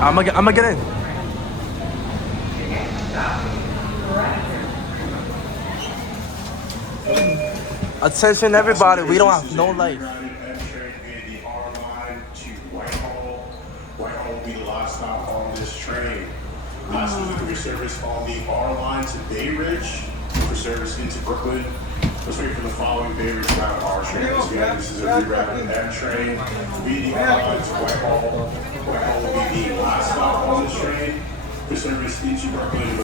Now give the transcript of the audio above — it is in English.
I'm gonna get in. Attention, everybody. We don't have no life. Whitehall will be the last stop on this train. Last week we service on the R line to Bay Ridge for service into Brooklyn. Let's wait for the following Bay Ridge route R trains. Again, this is a rerouted M train. Be the R line to Whitehall. Whitehall will be the last stop on this train for service into Brooklyn.